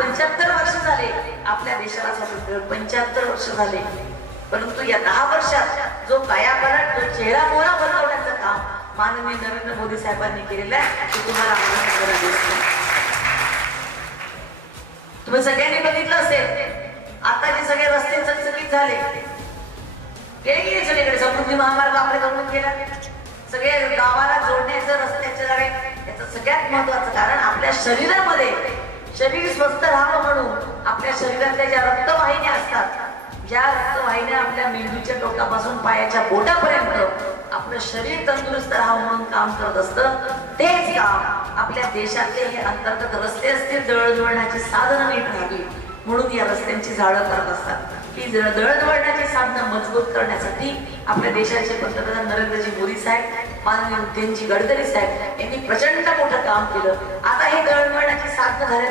75 वर्ष झाले आपल्या देशाला स्वातंत्र्य, 75 वर्ष झाले. परंतु या 10 वर्षात जो कायापालट, जो चेहरा मोहरा बनवण्याचं काम माननीय नरेंद्र मोदी साहेबांनी केलेलं आहे ते तुम्हाला आम्हाला दिसतं. तुम्ही सगळ्यांनी बघितलं असेल आता जे सगळे रस्ते चकचकीत झाले, गेले की सगळीकडे समृद्धी महामार्ग आपल्याकडून केला, सगळे गावाला जोडण्याचं रस्त्याच्या जागे. याचं सगळ्यात महत्वाचं कारण आपल्या शरीरामध्ये शरीर स्वस्थ राहावं म्हणून आपल्या शरीरातल्या ज्या रक्तवाहिन्या असतात, ज्या रक्तवाहिन्या आपल्या मेंदूच्या टोकापासून पायाच्या बोटापर्यंत आपलं शरीर तंदुरुस्त राहावं म्हणून काम करत असतं, तेच काम आपल्या देशातले हे अंतर्गत रस्ते असतील, दळणवळणाची साधनं नीट राहावी म्हणून या रस्त्यांची झाडं करत असतात. ही दळणवळणाची साधनं मजबूत करण्यासाठी आपल्या देशाचे पंतप्रधान नरेंद्रजी मोदी साहेब, माननीय उद्यनजी गडकरी साहेब यांनी प्रचंड मोठं काम केलं. आता हे दळणवळणाची साधनं झाल्यानंतर